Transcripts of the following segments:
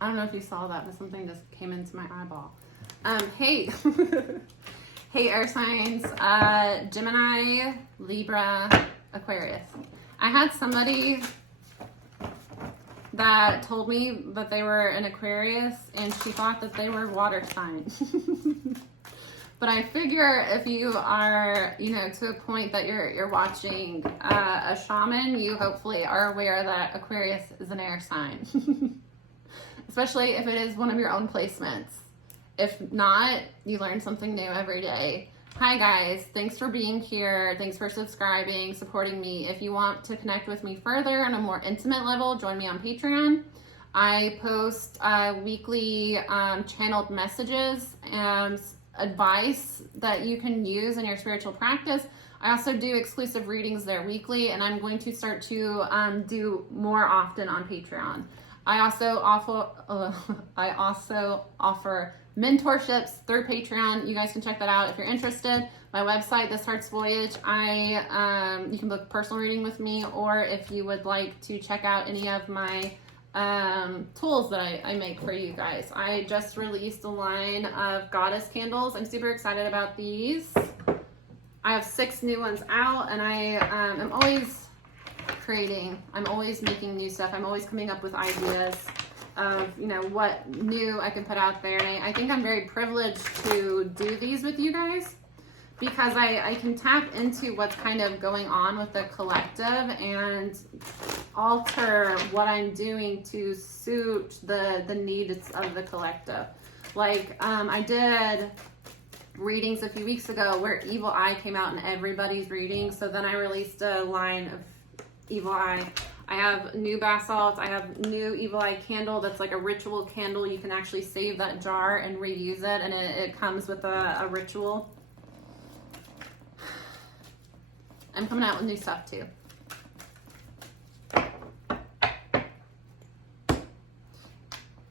I don't know if you saw that, but something just came into my eyeball. Hey, hey, air signs, Gemini, Libra, Aquarius. I had somebody that told me that they were an Aquarius and she thought that they were water signs. But I figure if you are, you know, to a point that you're watching a shaman, you hopefully are aware that Aquarius is an air sign. Especially if it is one of your own placements. If not, you learn something new every day. Hi guys, thanks for being here. Thanks for subscribing, supporting me. If you want to connect with me further on a more intimate level, join me on Patreon. I post weekly channeled messages and advice that you can use in your spiritual practice. I also do exclusive readings there weekly, and I'm going to start to do more often on Patreon. I also offer mentorships through Patreon. You guys can check that out if you're interested. My website, thisheartsvoyage. You can book a personal reading with me, or if you would like to check out any of my tools that I make for you guys. I just released a line of goddess candles. I'm super excited about these. I have 6 new ones out, and I am always creating. I'm always making new stuff. I'm always coming up with ideas of, you know, what new I can put out there. And I think I'm very privileged to do these with you guys because I can tap into what's kind of going on with the collective and alter what I'm doing to suit the needs of the collective. Like, I did readings a few weeks ago where Evil Eye came out in everybody's reading. So then I released a line of Evil Eye. I have new basalt. I have new Evil Eye candle that's like a ritual candle. You can actually save that jar and reuse it, and it comes with a ritual. I'm coming out with new stuff too.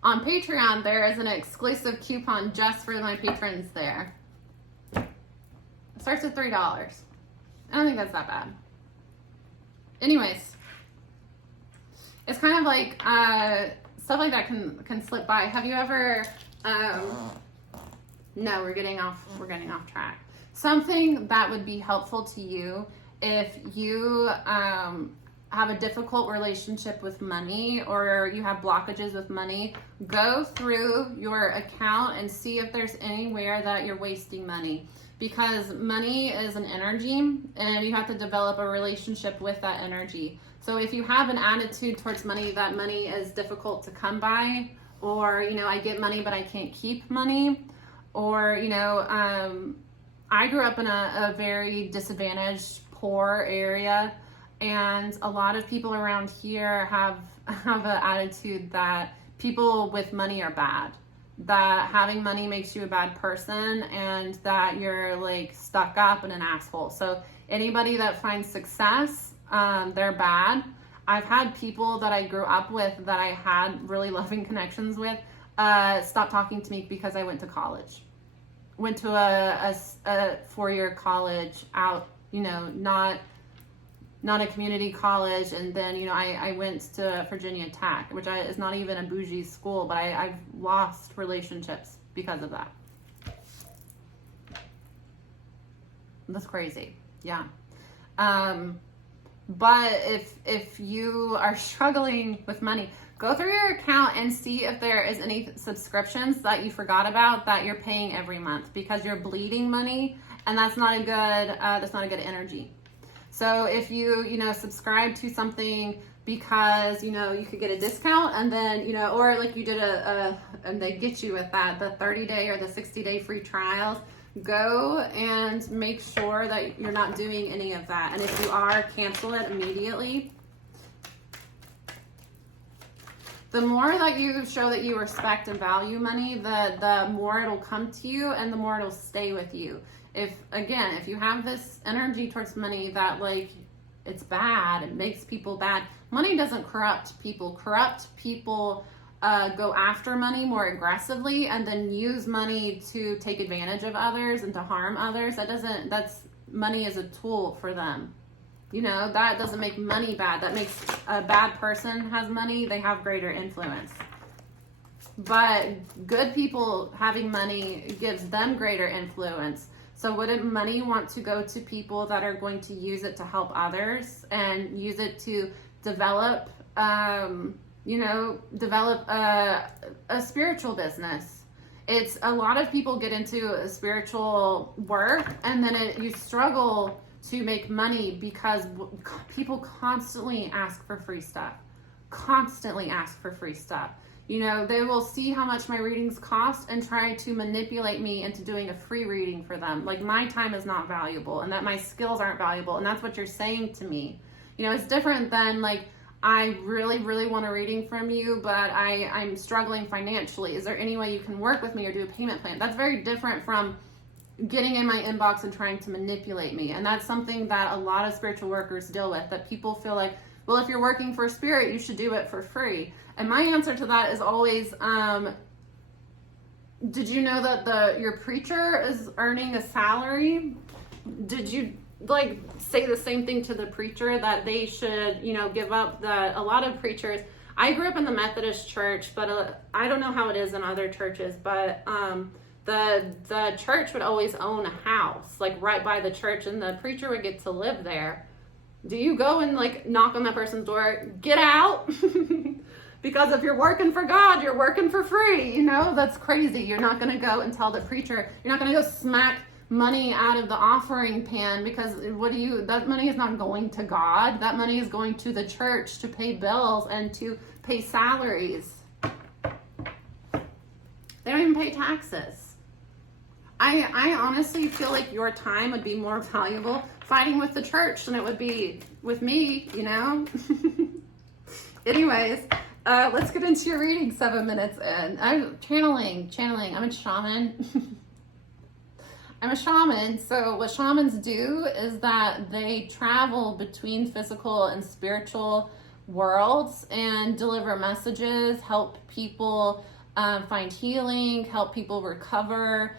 On Patreon, there is an exclusive coupon just for my patrons there. It starts at $3. I don't think that's that bad. Anyways, it's kind of like stuff like that can slip by. Have you ever? No, we're getting off track. Something that would be helpful to you if you have a difficult relationship with money or you have blockages with money. Go through your account and see if there's anywhere that you're wasting money. Because money is an energy and you have to develop a relationship with that energy. So if you have an attitude towards money that money is difficult to come by, or, you know, I get money but I can't keep money, or, you know, I grew up in a very disadvantaged, poor area, and a lot of people around here have an attitude that people with money are bad. That having money makes you a bad person and that you're like stuck up and an asshole. So anybody that finds success, they're bad. I've had people that I grew up with that I had really loving connections with stop talking to me because I went to college. Went to a 4-year college out, you know, not a community college, and then, you know, I went to Virginia Tech, which is not even a bougie school, but I've lost relationships because of that. That's crazy. Yeah. But if you are struggling with money, go through your account and see if there is any subscriptions that you forgot about that you're paying every month, because you're bleeding money, and that's not a good energy. So if you know, subscribe to something because, you know, you could get a discount, and then, you know, or like you did and they get you with that, the 30-day or the 60-day free trials, go and make sure that you're not doing any of that. And if you are, cancel it immediately. The more that you show that you respect and value money, the more it'll come to you and the more it'll stay with you. If you have this energy towards money that, like, it's bad, it makes people bad. Money doesn't corrupt people. Corrupt people go after money more aggressively and then use money to take advantage of others and to harm others. That's money is a tool for them. You know, that doesn't make money bad. That makes a bad person has money, they have greater influence. but good people having money gives them greater influence. So wouldn't money want to go to people that are going to use it to help others and use it to develop, develop a spiritual business? It's a lot of people get into a spiritual work and then you struggle to make money because people constantly ask for free stuff. You know, they will see how much my readings cost and try to manipulate me into doing a free reading for them. Like my time is not valuable and that my skills aren't valuable. And that's what you're saying to me. You know, it's different than like, I really, really want a reading from you, but I'm struggling financially. Is there any way you can work with me or do a payment plan? That's very different from getting in my inbox and trying to manipulate me. And that's something that a lot of spiritual workers deal with, that people feel like, well, if you're working for spirit, you should do it for free. And my answer to that is always, did you know that your preacher is earning a salary? Did you like say the same thing to the preacher, that they should, you know, give up a lot of preachers? I grew up in the Methodist church, but I don't know how it is in other churches, but the church would always own a house like right by the church and the preacher would get to live there. Do you go and like knock on that person's door, get out? Because if you're working for God, you're working for free. You know, that's crazy. You're not going to go and tell the preacher, you're not going to go smack money out of the offering pan, because that money is not going to God. That money is going to the church to pay bills and to pay salaries. They don't even pay taxes. I honestly feel like your time would be more valuable fighting with the church than it would be with me, you know? Anyways, let's get into your reading 7 minutes in. I'm channeling. I'm a shaman. I'm a shaman. So what shamans do is that they travel between physical and spiritual worlds and deliver messages, help people find healing, help people recover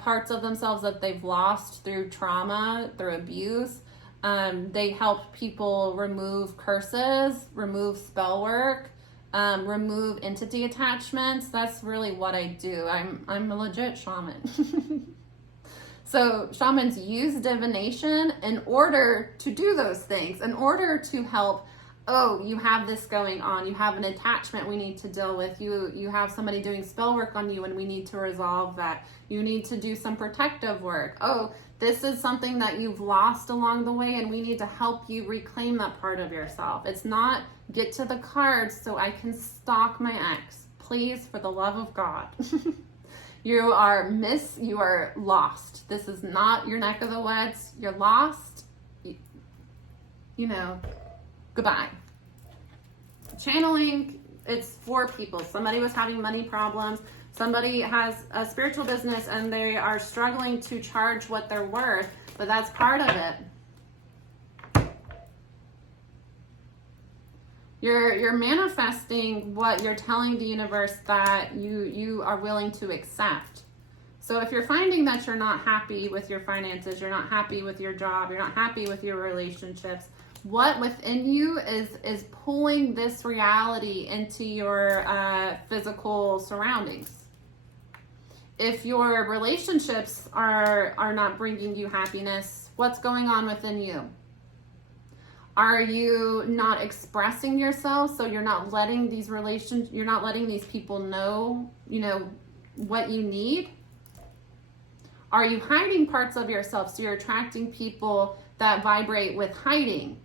parts of themselves that they've lost through trauma, through abuse. They help people remove curses, remove spell work, remove entity attachments. That's really what I do. I'm a legit shaman. So shamans use divination in order to do those things, in order to help. Oh, you have this going on. You have an attachment we need to deal with. You have somebody doing spell work on you and we need to resolve that. You need to do some protective work. Oh, this is something that you've lost along the way and we need to help you reclaim that part of yourself. It's not get to the cards so I can stalk my ex. Please, for the love of God. You are lost. This is not your neck of the woods. You're lost. Goodbye. Channeling, it's for people. Somebody was having money problems. Somebody has a spiritual business and they are struggling to charge what they're worth, but that's part of it. You're manifesting what you're telling the universe that you are willing to accept. So if you're finding that you're not happy with your finances, you're not happy with your job, you're not happy with your relationships, what within you is pulling this reality into your physical surroundings? If your relationships are not bringing you happiness, what's going on within you? Are you not expressing yourself? So you're not letting these people know, what you need? Are you hiding parts of yourself? So you're attracting people that vibrate with hiding.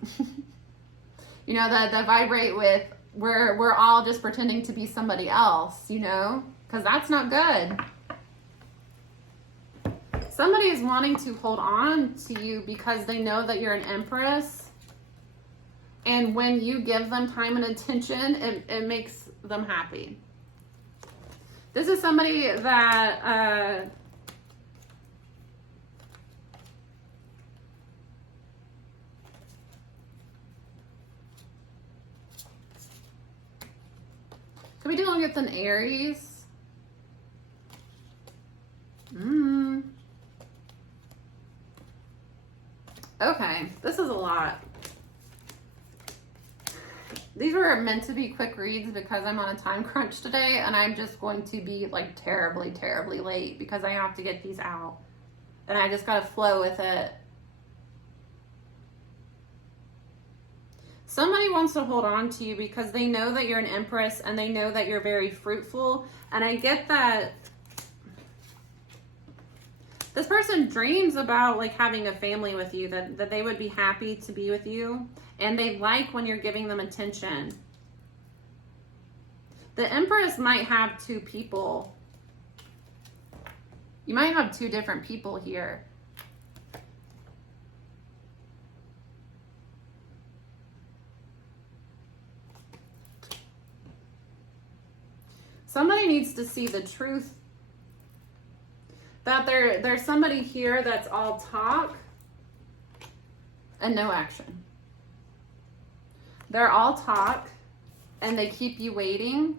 that vibrate with we're all just pretending to be somebody else, because that's not good. Somebody is wanting to hold on to you because they know that you're an empress. And when you give them time and attention, it makes them happy. This is somebody that could we dealing with an Aries? Okay, this is a lot. These were meant to be quick reads because I'm on a time crunch today, and I'm just going to be like terribly, terribly late because I have to get these out. And I just got to flow with it. Somebody wants to hold on to you because they know that you're an empress and they know that you're very fruitful. And I get that this person dreams about like having a family with you, that they would be happy to be with you. And they like when you're giving them attention. The Empress might have two people. You might have two different people here. Somebody needs to see the truth that there's somebody here that's all talk and no action. They're all talk and they keep you waiting,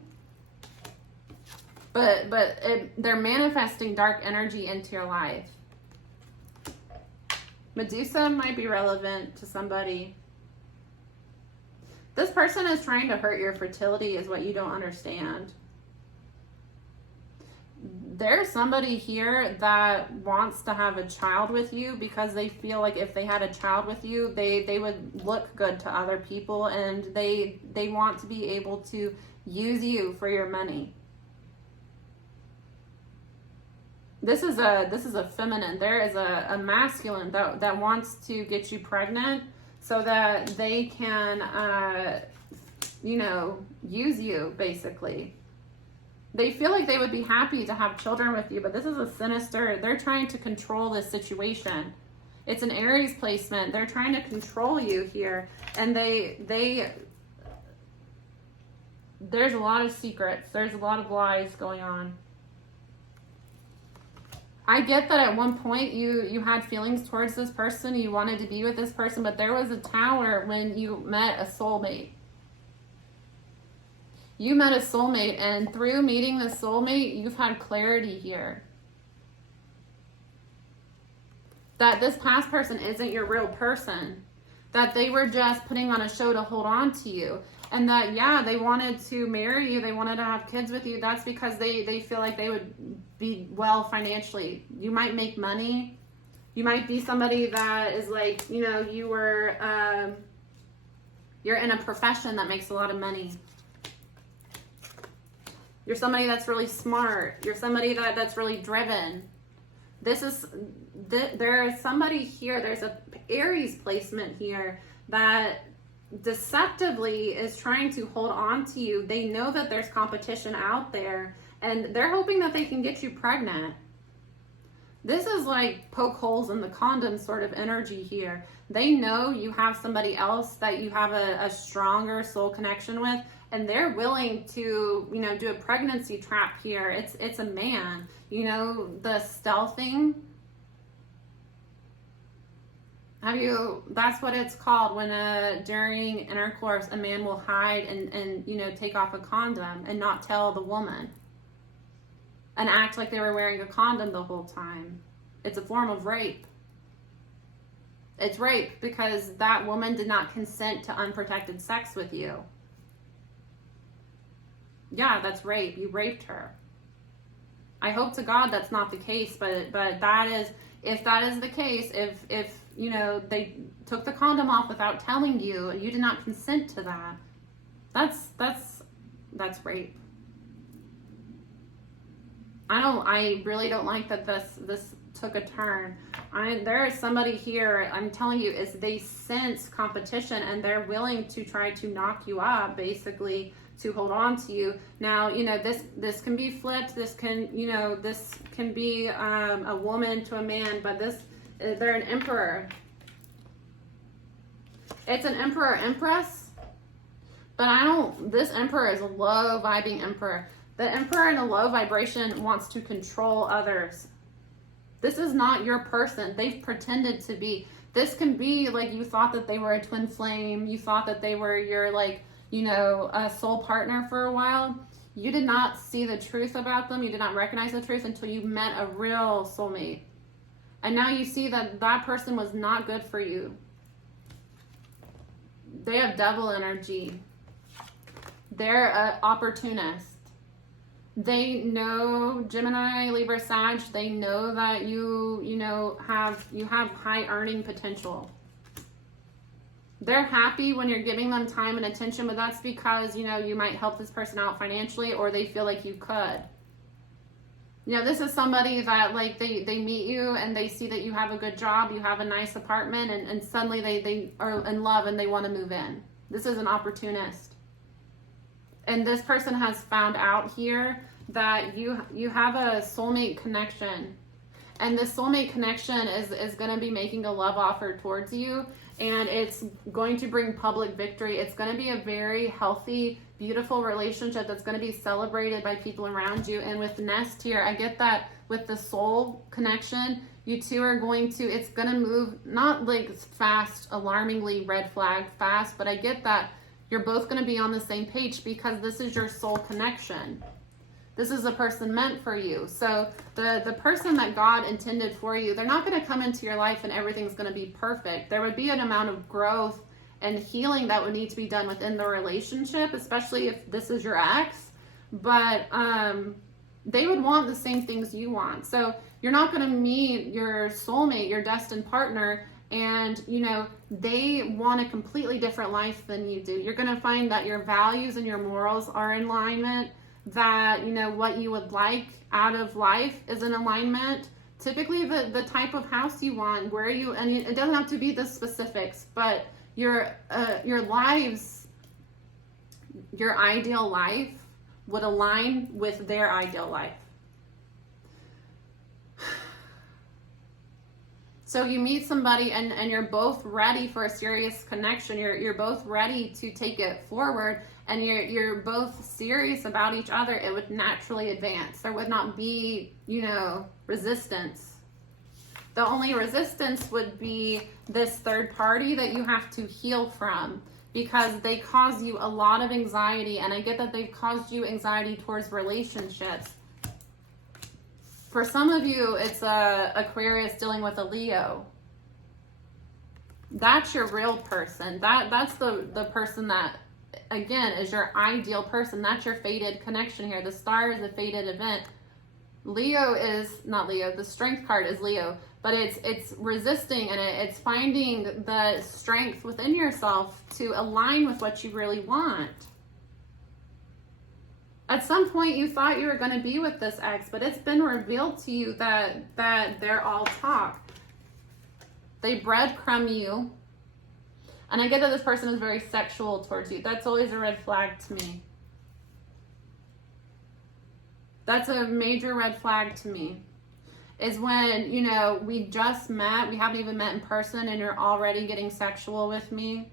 but they're manifesting dark energy into your life. Medusa might be relevant to somebody. This person is trying to hurt your fertility is what you don't understand. There's somebody here that wants to have a child with you because they feel like if they had a child with you, they would look good to other people, and they want to be able to use you for your money. This is a feminine. There is a masculine that wants to get you pregnant so that they can, use you basically. They feel like they would be happy to have children with you, but this is a sinister. They're trying to control this situation. It's an Aries placement. They're trying to control you here, and there's a lot of secrets. There's a lot of lies going on. I get that at one point you had feelings towards this person. You wanted to be with this person, but there was a tower when you met a soulmate. You met a soulmate, and through meeting the soulmate, you've had clarity here. That this past person isn't your real person. That they were just putting on a show to hold on to you. And that, yeah, they wanted to marry you. They wanted to have kids with you. That's because they feel like they would be well financially. You might make money. You might be somebody that is like, you're in a profession that makes a lot of money. You're somebody that's really smart. You're somebody that's really driven. There is somebody here. There's a Aries placement here that deceptively is trying to hold on to you. They know that there's competition out there, and they're hoping that they can get you pregnant. This is like poke holes in the condom sort of energy here. They know you have somebody else that you have a stronger soul connection with, and they're willing to, do a pregnancy trap here. It's a man. The stealthing. That's what it's called when during intercourse, a man will hide and take off a condom and not tell the woman. And act like they were wearing a condom the whole time. It's a form of rape. It's rape because that woman did not consent to unprotected sex with you. Yeah, that's rape. You raped her. I hope to God that's not the case, but that is, if that is the case, if they took the condom off without telling you and you did not consent to that, that's rape. I really don't like that this took a turn. There is somebody here, I'm telling you, is they sense competition and they're willing to try to knock you up, basically, to hold on to you. Now, this can be flipped. This can be a woman to a man, but they're an emperor. It's an emperor empress, but this emperor is a low vibing emperor. The emperor in a low vibration wants to control others. This is not your person. They've pretended to be. This can be like you thought that they were a twin flame. You thought that they were your a soul partner for a while. You did not see the truth about them. You did not recognize the truth until you met a real soulmate. And now you see that person was not good for you. They have double energy. They're an opportunist. They know, Gemini, Libra, Sag, they know that you have high earning potential. They're happy when you're giving them time and attention, but that's because, you might help this person out financially, or they feel like you could. This is somebody that, like, they meet you and they see that you have a good job, you have a nice apartment, and suddenly they are in love and they want to move in. This is an opportunist. And this person has found out here that you have a soulmate connection. And this soulmate connection is going to be making a love offer towards you. And it's going to bring public victory. It's going to be a very healthy, beautiful relationship that's going to be celebrated by people around you. And with Nest here, I get that with the soul connection, you two are going to, it's going to move, not like fast, alarmingly red flag fast, but I get that you're both going to be on the same page because this is your soul connection. This is a person meant for you. So the person that God intended for you, they're not going to come into your life and everything's going to be perfect. There would be an amount of growth and healing that would need to be done within the relationship, especially if this is your ex. But they would want the same things you want. So you're not going to meet your soulmate, your destined partner, and they want a completely different life than you do. You're going to find that your values and your morals are in alignment, that what you would like out of life is in alignment. Typically the type of house you want, where you, and it doesn't have to be the specifics, but your lives, your ideal life would align with their ideal life. So you meet somebody and you're both ready for a serious connection. You're both ready to take it forward, and you're both serious about each other. It would naturally advance. There would not be, resistance. The only resistance would be this third party that you have to heal from, because they cause you a lot of anxiety, and I get that they've caused you anxiety towards relationships. For some of you, it's a Aquarius dealing with a Leo. That's your real person. That's the person that, again, is your ideal person. That's your fated connection here. The star is a fated event. Leo is not Leo. The strength card is Leo, but it's resisting, and it's finding the strength within yourself to align with what you really want. At some point you thought you were going to be with this ex, but it's been revealed to you that they're all talk. They breadcrumb you. And I get that this person is very sexual towards you. That's always a red flag to me. That's a major red flag to me. Is when, we just met, we haven't even met in person, and you're already getting sexual with me.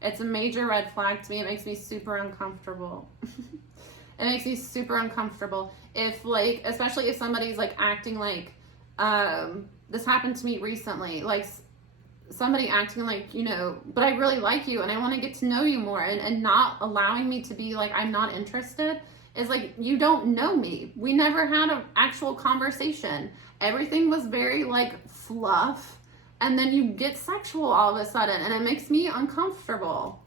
It's a major red flag to me. It makes me super uncomfortable. It makes me super uncomfortable. If, like, especially if somebody's, like, acting like, this happened to me recently, like, somebody acting like, but I really like you and I want to get to know you more, and not allowing me to be like, I'm not interested, is like, you don't know me. We never had an actual conversation. Everything was very, like, fluff. And then you get sexual all of a sudden, and it makes me uncomfortable.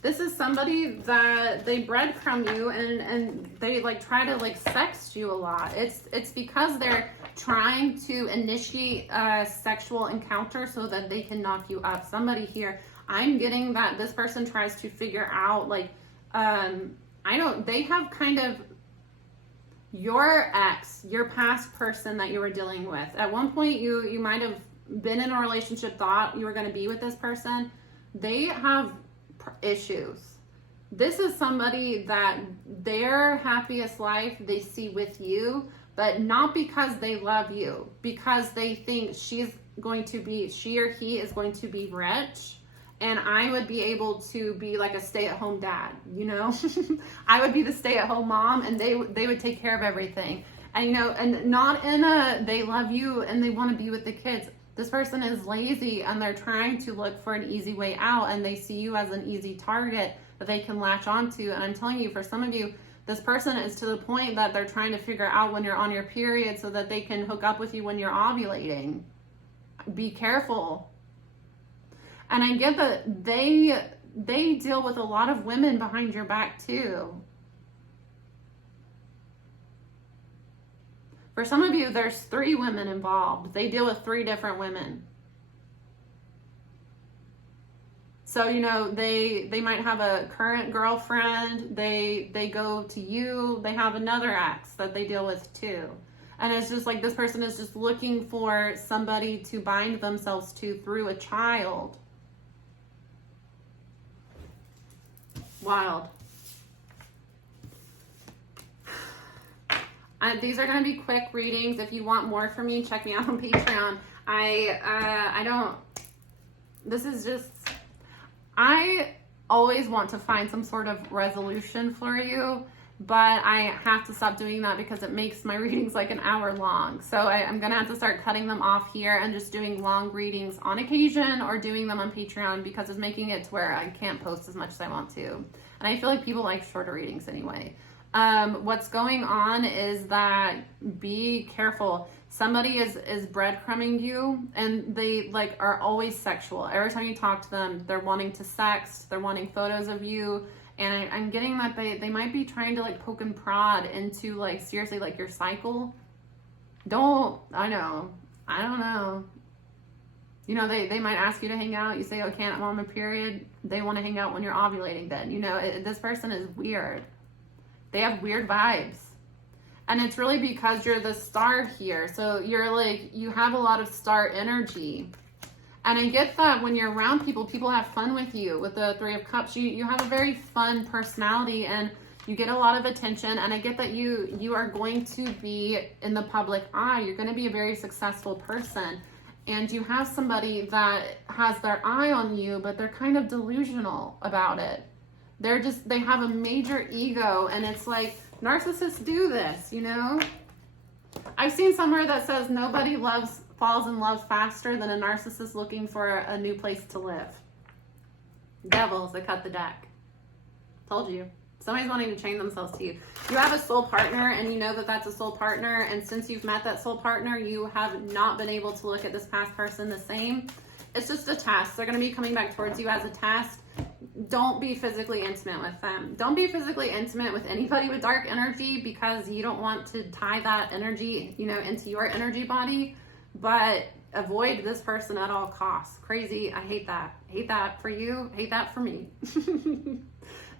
This is somebody that they breadcrumb you, and they, like, try to, like, sext you a lot. It's because they're trying to initiate a sexual encounter so that they can knock you up. Somebody here, I'm getting that this person tries to figure out, like, they have kind of your ex, your past person that you were dealing with. At one point, you might have been in a relationship, thought you were going to be with this person. They have issues. This is somebody that their happiest life they see with you, but not because they love you, because they think she or he is going to be rich, and I would be able to be like a stay-at-home dad, I would be the stay-at-home mom, and they would take care of everything. And and not in a they love you and they want to be with the kids. This person is lazy, and they're trying to look for an easy way out, and they see you as an easy target that they can latch onto. And I'm telling you, for some of you, this person is to the point that they're trying to figure out when you're on your period so that they can hook up with you when you're ovulating. Be careful. And I get that they deal with a lot of women behind your back too. For some of you, there's 3 women involved. They deal with 3 different women. So, you know, they might have a current girlfriend. They go to you. They have another ex that they deal with too. And it's just like this person is just looking for somebody to bind themselves to through a child. Wild. These are going to be quick readings. If you want more from me, check me out on Patreon. I always want to find some sort of resolution for you, but I have to stop doing that because it makes my readings like an hour long. So I'm going to have to start cutting them off here and just doing long readings on occasion or doing them on Patreon because it's making it to where I can't post as much as I want to. And I feel like people like shorter readings anyway. What's going on is that be careful. Somebody is breadcrumbing you, and they like are always sexual. Every time you talk to them, they're wanting to sext, they're wanting photos of you. And I'm getting that they might be trying to like poke and prod into like seriously like your cycle. I don't know. You know, they might ask you to hang out. You say, oh, can't, I'm on my period. They want to hang out when you're ovulating then. You know, this person is weird. They have weird vibes. And it's really because you're the star here. So you're like, you have a lot of star energy. And I get that when you're around people, people have fun with you. With the 3 of Cups, you have a very fun personality and you get a lot of attention. And I get that you are going to be in the public eye. You're going to be a very successful person. And you have somebody that has their eye on you, but they're kind of delusional about it. They have a major ego, and it's like, narcissists do this, you know? I've seen somewhere that says nobody falls in love faster than a narcissist looking for a new place to live. Devils that cut the deck. Told you. Somebody's wanting to chain themselves to you. You have a soul partner, and you know that that's a soul partner, and since you've met that soul partner, you have not been able to look at this past person the same. It's just a test. They're going to be coming back towards you as a test. Don't be physically intimate with them. Don't be physically intimate with anybody with dark energy because you don't want to tie that energy, you know, into your energy body. But avoid this person at all costs. Crazy. I hate that. Hate that for you. Hate that for me.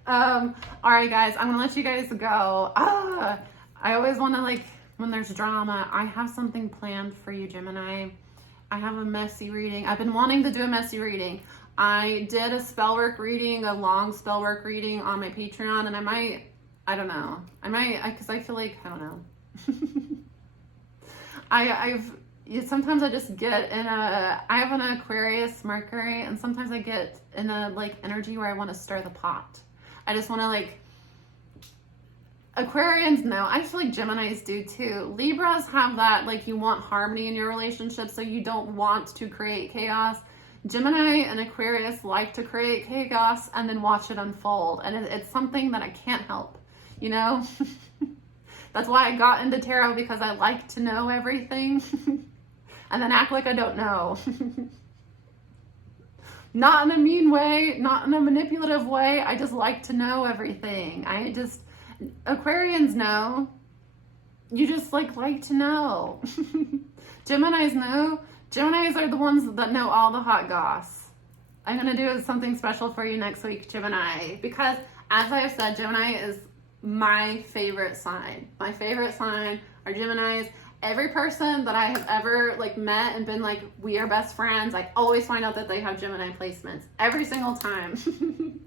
All right, guys. I'm gonna let you guys go. I always want to, like, when there's drama, I have something planned for you, Gemini. I have a messy reading. I've been wanting to do a messy reading. I did a spell work reading, a long spell work reading on my Patreon, and because I feel like, I don't know. Sometimes I just get in I have an Aquarius Mercury, and sometimes I get in a, like, energy where I want to stir the pot. I just want to, like, Aquarians know. I feel like Geminis do too. Libras have that, like, you want harmony in your relationship, so you don't want to create chaos. Gemini and Aquarius like to create chaos and then watch it unfold. And it's something that I can't help, you know? That's why I got into tarot, because I like to know everything and then act like I don't know. Not in a mean way, not in a manipulative way. I just like to know everything. Aquarians know. You just like to know. Geminis know. Geminis are the ones that know all the hot goss. I'm going to do something special for you next week, Gemini, because as I have said, Gemini is my favorite sign. My favorite sign are Geminis. Every person that I have ever, like, met and been like, we are best friends, I always find out that they have Gemini placements. Every single time.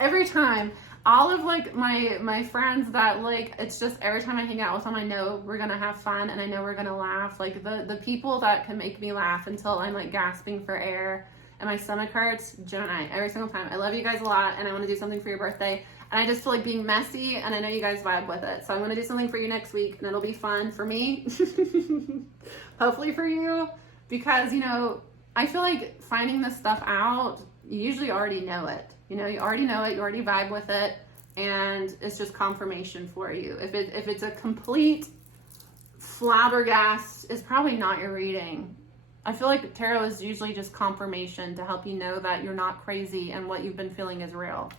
Every time. All of, like, my friends that, like, it's just every time I hang out with them, I know we're gonna have fun and I know we're gonna laugh. Like, the people that can make me laugh until I'm, like, gasping for air and my stomach hurts, Gemini, every single time. I love you guys a lot, and I want to do something for your birthday, and I just feel like being messy, and I know you guys vibe with it. So I'm going to do something for you next week, and it'll be fun for me. Hopefully for you, because, you know, I feel like finding this stuff out, you usually already know it. You know, you already know it, you already vibe with it, and it's just confirmation for you. If it's a complete flabbergast, it's probably not your reading. I feel like tarot is usually just confirmation to help you know that you're not crazy and what you've been feeling is real.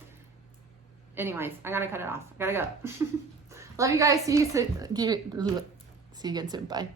Anyways, I gotta cut it off. I gotta go. Love you guys. See you again soon. Bye.